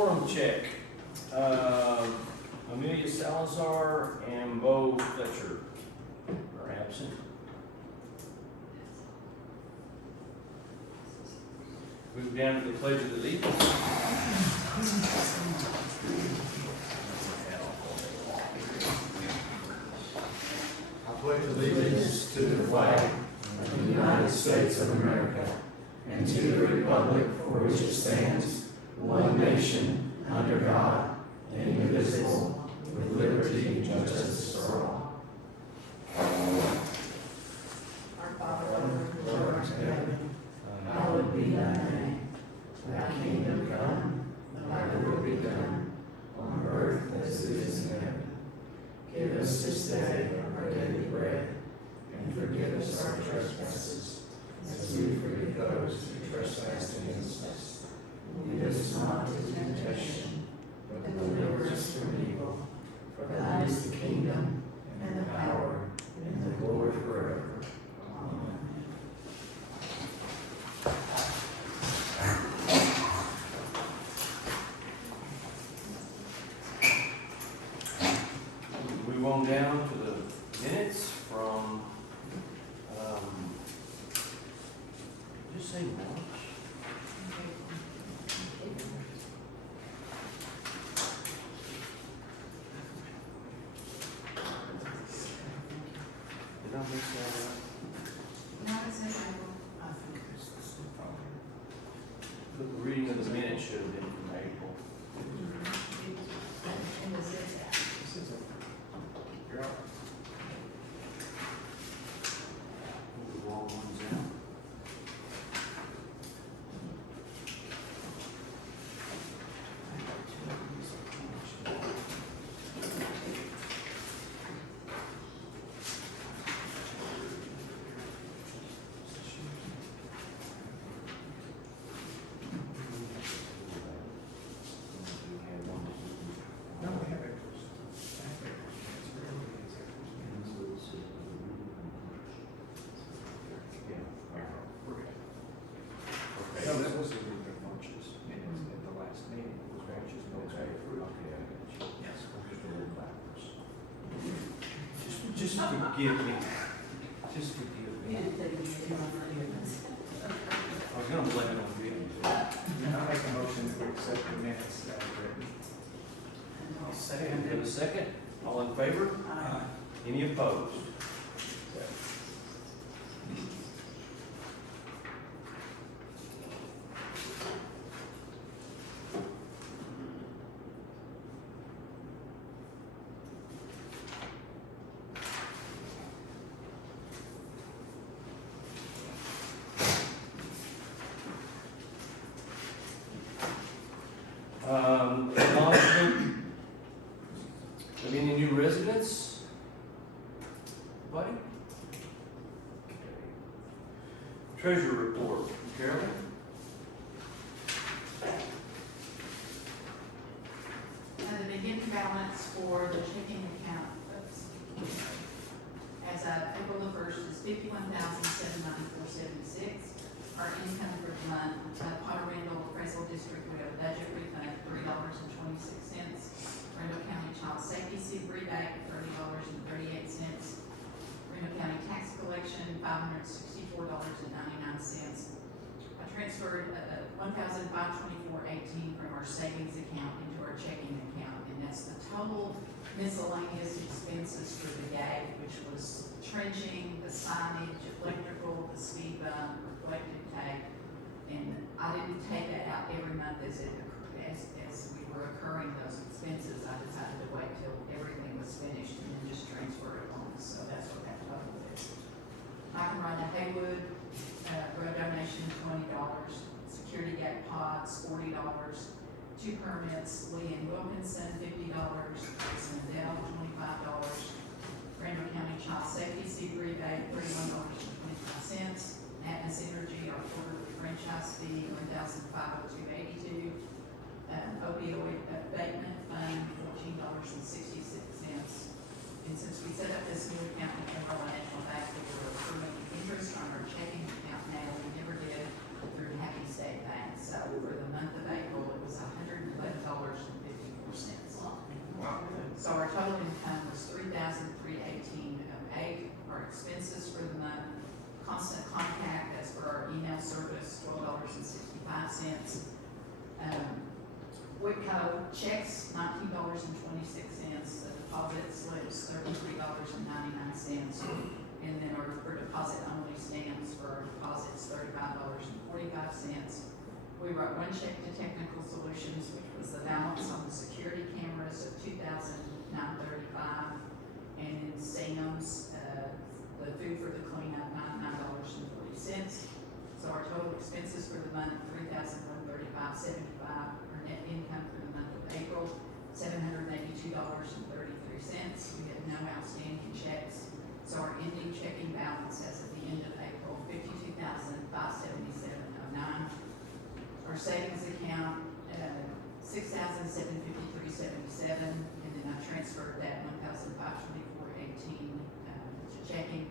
quorum check. Amelia Salazar and Bo Fletcher are absent. Move down to the pledge of allegiance. I pledge allegiance to the flag of the United States of America and to the republic for which it stands, one nation, under God, indivisible, with liberty and justice for all. Our Father, who art in heaven, hallowed be thy name. Thy kingdom come, thy will be done, on earth as it is in heaven. Give us this day our daily bread, and forgive us our trespasses, as we forgive those who trespass against us. Lead us not into temptation, but deliver us from evil. For thine is the kingdom, and the power, and the glory forever. Amen. Move on down to the minutes from, did you say March? Did I mix that up? No, it says April. The reading of the minutes should have been from April. And the sixth. You're up. Move the wrong ones out. No, that was the week of March's minutes at the last meeting, it was March's minutes were approved. Yes. Just forgive me. Just forgive me. I was gonna blame it on you. I'll make a motion to accept the minutes as written. Have a second? All in favor? Aye. Any opposed? Acknowledgement of any new residents? Buddy? Treasurer report, Carolyn? And the beginning balance for the checking account, as of April the 1st, is $51,794.76. Our income for the month, Potter Randall Appraisal District, we have a budget refund of $3.26. Randall County Child Safety SIB rebate, $30.38. Randall County Tax Collection, $564.99. I transferred $1,524.18 from our savings account into our checking account, and that's the total miscellaneous expenses for the day, which was trenching, the signage, electrical, the speed bump, reflective tape, and I didn't take that out every month as we were incurring those expenses. I decided to wait till everything was finished and then just transfer it on, so that's what that total is. I can run to Haywood, road donation, $20, security gate pods, $40, 2 permits, Lee and Wilkinson, $50, Sandell, $25, Randall County Child Safety SIB rebate, $31.25, Atmos Energy, our quarterly franchise fee, $1,502.82, opioid abatement fund, $14.66. And since we set up this new account with Federal National Bank, we were accruing interest on our checking account now, we never did through Happy State Bank. So for the month of April, it was $111.25. checks, $19.26, the deposit slips, $33.99, and then for deposit only stamps for our deposits, $35.45. We wrote one check to Technical Solutions, which was the balance on the security cameras of $2,935, and then Sam's, the food for the cleanup, $99.40. So our total expenses for the month, $3,135.75. Our net income for the month of April, $782.33. We had no outstanding checks. So our ending checking balance as of the end of April, $52,577.09. Our savings account, $6,753.77, and then I transferred that $1,524.18 to checking.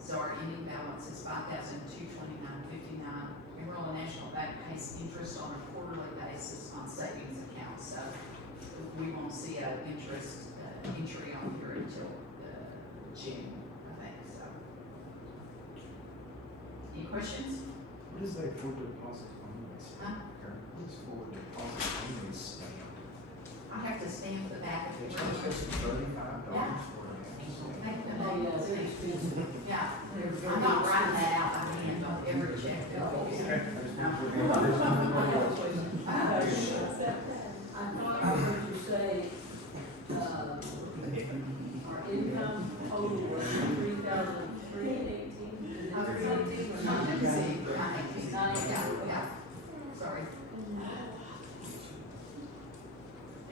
So our ending balance is $5,229.59. Amarillo National Bank pays interest on a quarterly basis on savings accounts, so we won't see an interest entry on here until June, I think. So, any questions? What is that for deposit only stamp? What is for deposit only stamp? I have to stamp the back of It's the just register. $35 for an Thank stamp. you. Yeah, I'm not writing that out by hand on every check that we get. I thought I heard you say, our income total was $3,318. Yeah, sorry.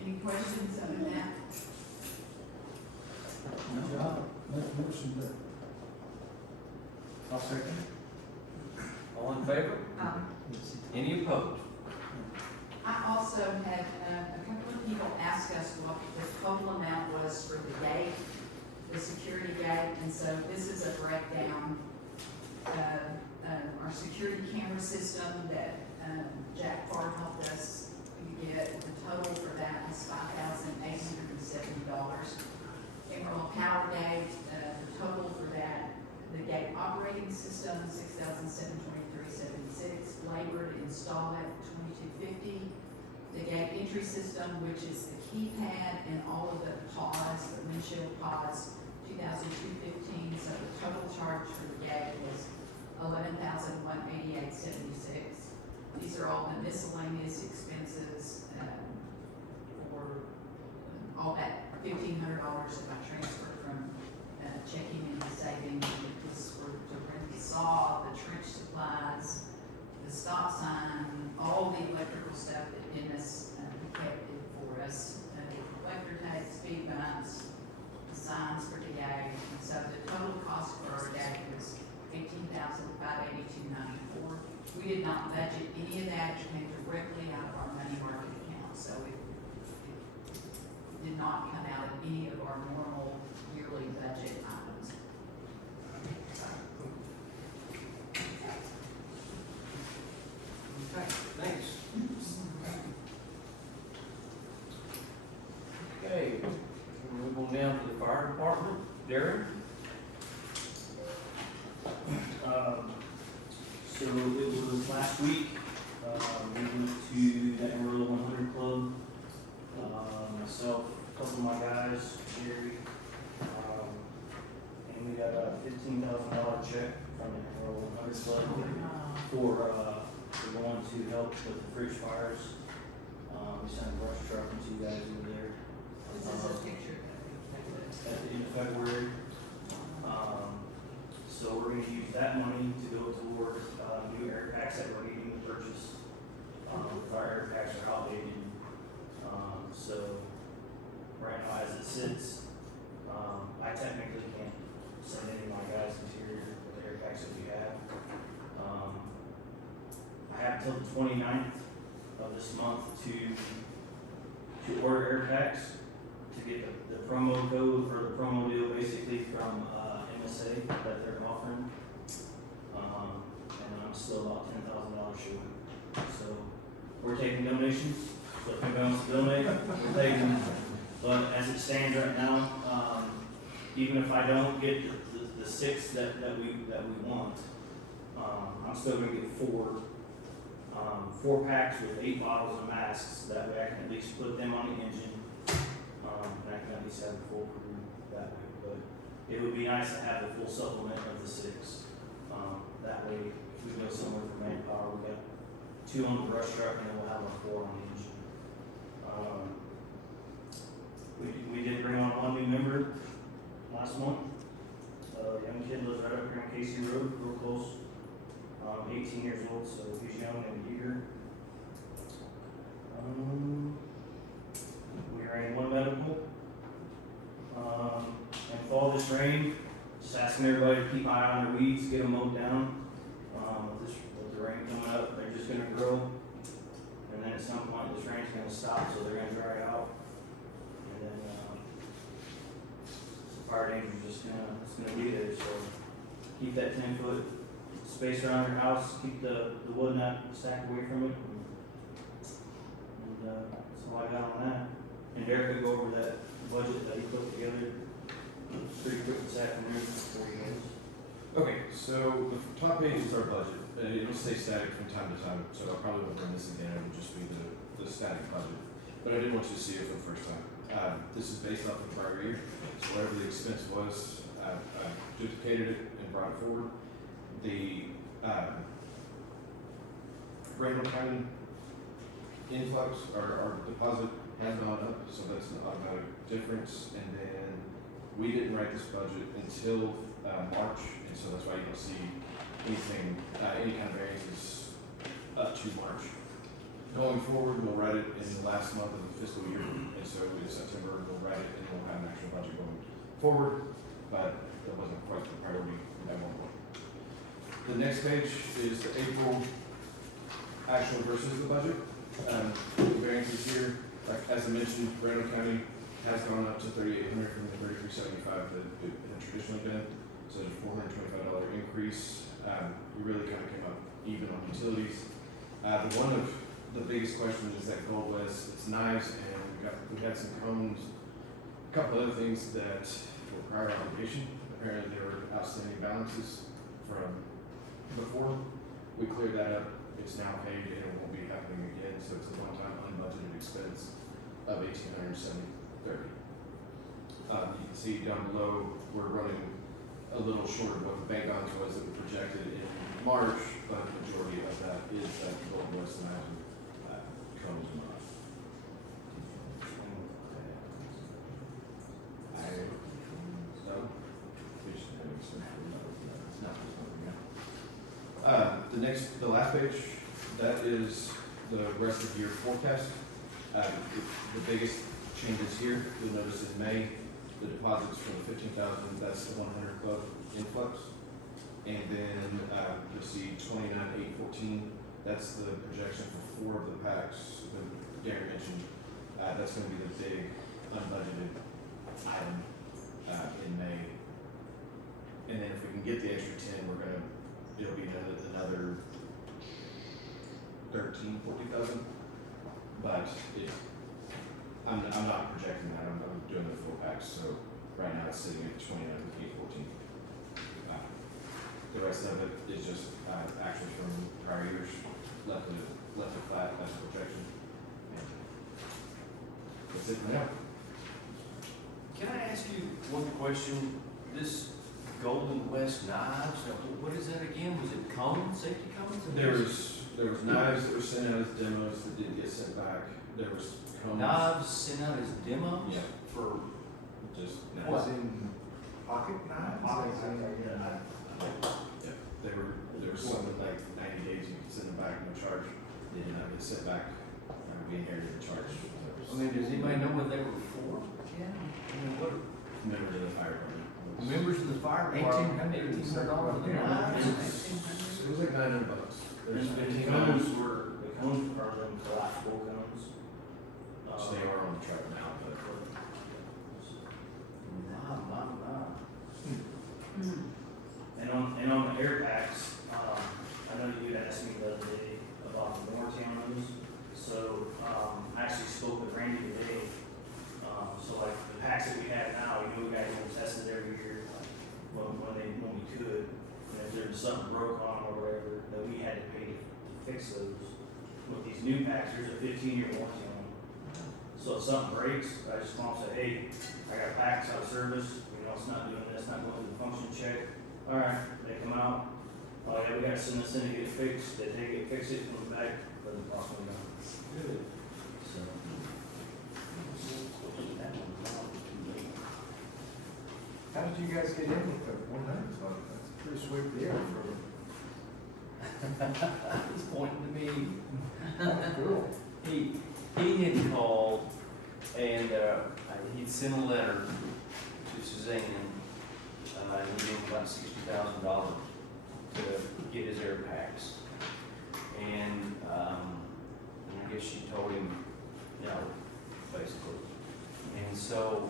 Any questions other than that? Make motion that. I'll second. All in favor? Any opposed? I also had, a couple of people ask us what the total amount was for the gate, the security gate, and so this is a breakdown. Our security camera system that, Jack Farr helped us get, the total for that was $5,870. Amarillo Power Gate, the total for that, the gate operating system, $6,723.76. Labor to install it, $2,250. The gate entry system, which is the keypad and all of the pods, the windshield pods, $2,215. So the total charge for the gate was $11,188.76. These are all the miscellaneous expenses for all that $1,500 that I transferred from checking into savings. It was for to rent the saw, the trench supplies, the stop sign, all the electrical stuff that Dennis kept for us, reflector tape, speed bumps, the signs for the gate. And so the total cost for our gate was $18,582.94. We did not budget any of that. It came directly out of our money market account, so it did not come out of any of our normal yearly budget items. Okay, thanks. Okay, we'll move on down to the fire department. Darren? So it was last week, we went to the Amarillo 100 Club, myself, a couple of my guys, Jerry, and we got a $15,000 check from the Amarillo 100 Club for going to help with the bridge fires. We sent a brush truck and 2 guys over there. This is a picture. At the end of February. So we're gonna use that money to go toward, new air packs that we're needing to purchase. Our air packs are outdated. So right now as it sits, I technically can't send any of my guys interior with the air packs that we have. I have till the 29th of this month to order air packs, to get the promo code for the promo deal basically from MSA that they're offering. And I'm still about $10,000 short. So we're taking donations. So if anybody wants to donate, we're taking them. But as it stands right now, even if I don't get the 6 that we want, I'm still gonna get 4 4 packs with 8 bottles of masks, that way I can at least put them on the engine. And I can at least have a full crew that way, but it would be nice to have the full supplement of the 6. That way, if we go somewhere for manpower, we got 2 on the brush truck and then we'll have our 4 on the engine. We did bring on 1 new member last month. A young kid lives right up here on Casey Road, real close. 18 years old, so he's young and eager. We ran 1 medical. And with all this rain, just asking everybody to keep an eye on their weeds, get them mowed down. With the rain coming up, they're just gonna grow. And then at some point, this rain's gonna stop, so they're gonna dry out. And then, the fire danger's just gonna be there, so keep that 10-foot space around your house, keep the wood not stacked away from it. And that's all I got on that. And Derek will go over that budget that he put together pretty quick this afternoon for you guys. Okay, so the top page is our budget. It'll stay static from time to time, so I probably won't run this again. It'll just be the static budget. But I did want you to see it for the first time. This is based off of the prior year. So whatever the expense was, I duplicated it and brought it forward. The Randall County influx, our deposit has gone up, so that's an automatic difference. And then we didn't write this budget until March, and so that's why you don't see anything, any kind of variances up to March. Going forward, we'll write it in the last month of the fiscal year, and so in September, we'll write it and we'll have an actual budget going forward, but that wasn't quite the priority at one point. The next page is the April actual versus the budget. The variances here, like as I mentioned, Randall County has gone up to $3,800 from the $3,375 that it had traditionally been. So there's a $425 increase. We really kind of came up even on utilities. One of the biggest questions is that Gold West, it's knives, and we got some cones, a couple other things that were prior obligation. Apparently there were outstanding balances from before. We cleared that up. It's now paid and it won't be happening again. So it's a one-time unbudgeted expense of $1,870.30. You can see down below, we're running a little short of what the bank balance was that we projected in March, but the majority of that is that Gold West and comes in March. The last page, that is the rest of your forecast. The biggest changes here, you'll notice in May, the deposits for the 15,000, that's the 100 club influx. And then you'll see 29,814, that's the projection for 4 of the packs that Darren mentioned. That's going to be the big unbudgeted item in May. And then if we can get the extra 10, it'll be another 13,000, 40,000. But I'm not projecting that. I'm doing the full packs. So right now it's sitting at 29,814. The rest of it is just actually from prior years, left it flat. That's the projection. And that's it for now. Can I ask you one question? This Golden West knives, now, what is that again? Was it cones, safety cones? There was knives that were sent out as demos that didn't get sent back. There was cones. Knives sent out as demos? Yeah. For Just As knives. in pocket knives? Pocket As in- knives, Yeah. There was something like 90 days you could send them back, no charge. They did not get sent back. We inherited the charge. I mean, does anybody know what they were for? Yeah. I mean, what, Members of the fire department. members of the fire department, $1,800 for the knives? It was like $900. There's And the 15 cones knives. are them collapsible cones. Which they are on the truck now, but And on the air packs, I know you asked me the other day about the warranty on those. So, I actually spoke with Randy today. So like the packs that we have now, you guys will test it every year, like when we could. And if there was something broke on them or whatever, that we had to pay to fix those. new packs, there's a 15-year warranty on them. So if something breaks, I just call and say, hey, I got packs out of service, you know, it's not doing this, not going through the function check. All right, they come out, oh yeah, we gotta send this in to get it fixed, they take it, fix it, comes back, doesn't cost me nothing. Good. So, How did you guys get in with the 100 club? That's a pretty sweet deal He's pointing to me. for, cool. He had called and, he'd sent a letter to Suzanne, and he gave him about $60,000 to get his air packs. And I guess she told him, you know, basically. And so,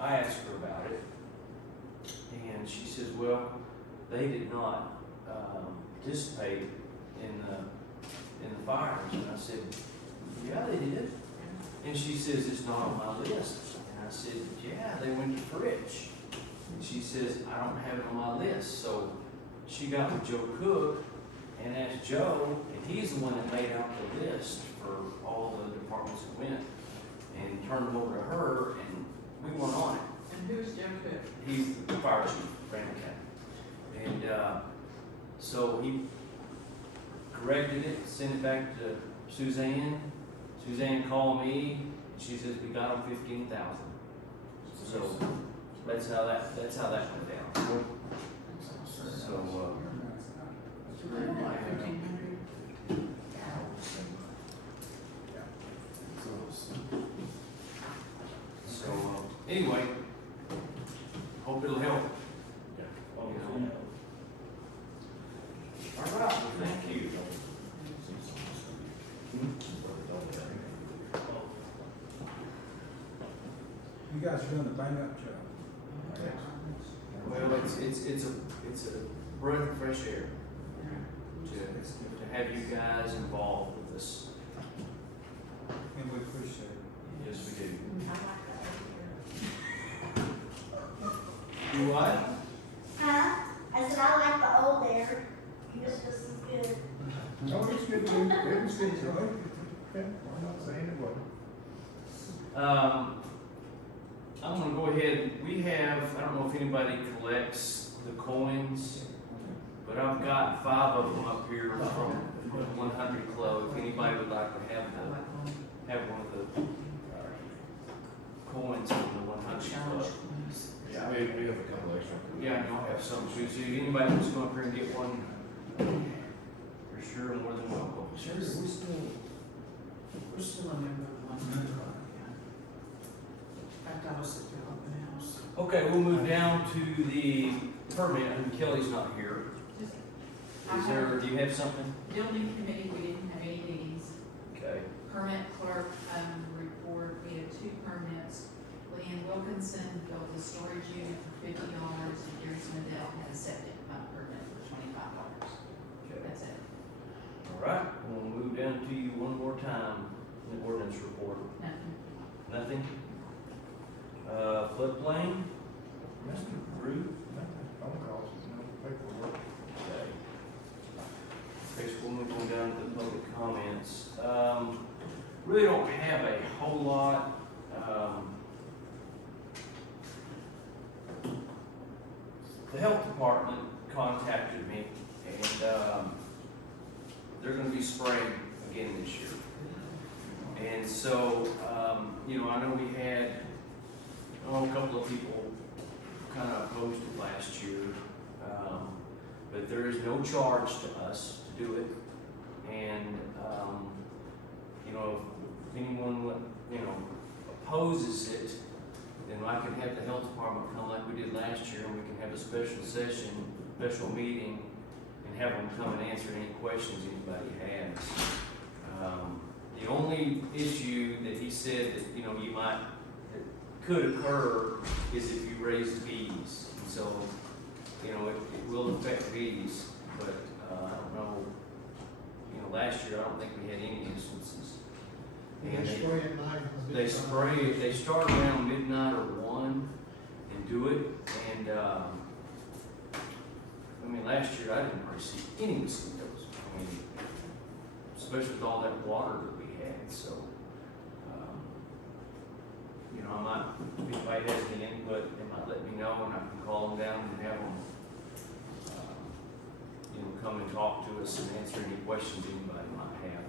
I asked her about it, and she says, well, they did not, participate in the fires. And I said, yeah, they did. And she says, it's not on my list. And I said, yeah, they went to Fritch. And she says, I don't have it on my list. So she got with Joe Cook and asked Joe, and he's the one that made out the list for all the departments that went, and turned them over to her, and we weren't on it. And who's Joe Cook? He's the fire chief, Brandon County. And so he corrected it, sent it back to Suzanne. Suzanne called me, and she says, we got him 15,000. So that's how that went down. So, anyway, hope it'll help. well, You know. All right, well, thank you. You guys are doing a bang up job. Well, it's a breath of fresh air to have you guys involved with this. And we appreciate it. Yes, we do. I like that over here. You what? Huh? I said, I like the old air. This is good. Oh, it's good too. It was good too. Okay, I'm not saying it wasn't. I'm gonna go ahead, we have, I don't know if anybody collects the coins, but I've got 5 of them up here from the 100 Club. If anybody would like to have one of the coins from the 100 Club. Yeah, we have a couple extra. Yeah, I know I have some too, so if anybody wants to come up here and get one, you're sure more than welcome. Sure, we're still a member of the 100 Club, yeah. I thought I was at the open house. Okay, we'll move down to the permit, and Kelly's not here. Is there, do you have something? Building committee, we didn't have any meetings. Okay. Permit clerk, report, we had 2 permits. Leanne Wilkinson built a storage unit for $50, and Gary Smedell had a septic pump permit for $25. Okay. That's it. All right, we'll move down to you one more time, the ordinance report. Nothing. Nothing? Floodplain? Mr. Drew? Phone calls, no paperwork. Okay. Okay, so we'll move on down to the public comments. Really don't have a whole lot. The health department contacted me, and they're gonna be spraying again this year. And so, you know, I know we had, a couple of people kind of opposed it last year. But there is no charge to us to do it. And, you know, if anyone, you know, opposes it, then I can have the health department come like we did last year, and we can have a special session, special meeting, and have them come and answer any questions anybody has. The only issue that he said that, you know, that could occur is if you raise fees. And so, you know, it will affect fees, but, I don't know, you know, last year, I don't think we had any instances. And they spray, they start around midnight or 1 and do it, and, I mean, last year I didn't really see any mosquitoes. I mean, especially with all that water that we had, so. You know, I might, if anybody has any input, they might let me know, and I can call them down and have them, you know, come and talk to us and answer any questions anybody might have.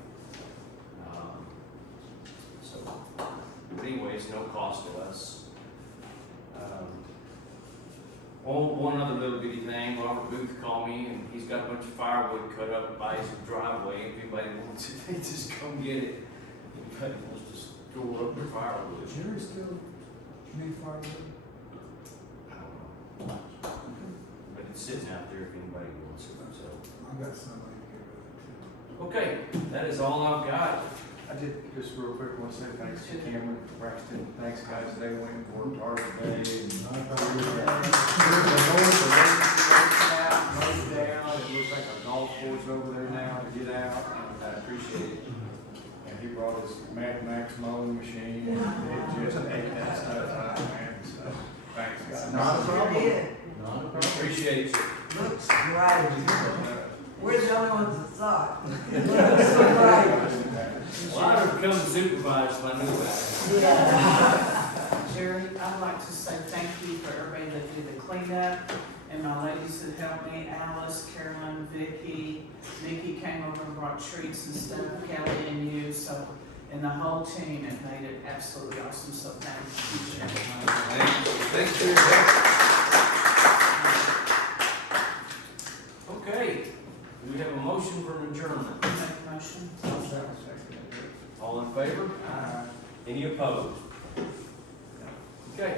So, but anyways, no cost to us. One other little bitty thing, Robert Booth called me, and he's got a bunch of firewood cut up by his driveway. If anybody wants it, they just come get it. If anybody wants to store up their firewood. Jerry still need firewood? I don't know. But it's sitting out there if anybody wants it, so. I got somebody to get rid of it Okay, that is all I've got. I did, just real quick, want to say thanks to Cameron, Braxton, thanks guys, they went and worked hard today, and too. the road, mowed down, it looks like a golf course over there now to get out, and I appreciate it. And he brought his Mad Max mowing machine, and it just ate that stuff out, man, so, thanks guys. Not a problem. Not a problem. Appreciate you. Looks great. We're the only ones that saw it. Looks so great. Well, I would become supervisor if I knew about it. Yeah. Jerry, I'd like to say thank you for everybody that did the cleanup, and my ladies that helped me, Alice, Carolyn, Vicky, Nikki came over and brought treats and stuff, Kelly and you, so, and the whole team, it made it absolutely awesome, so thank you. Thanks for your help. Okay, do we have a motion for adjournment? Make a motion. All in favor? Any opposed? Okay,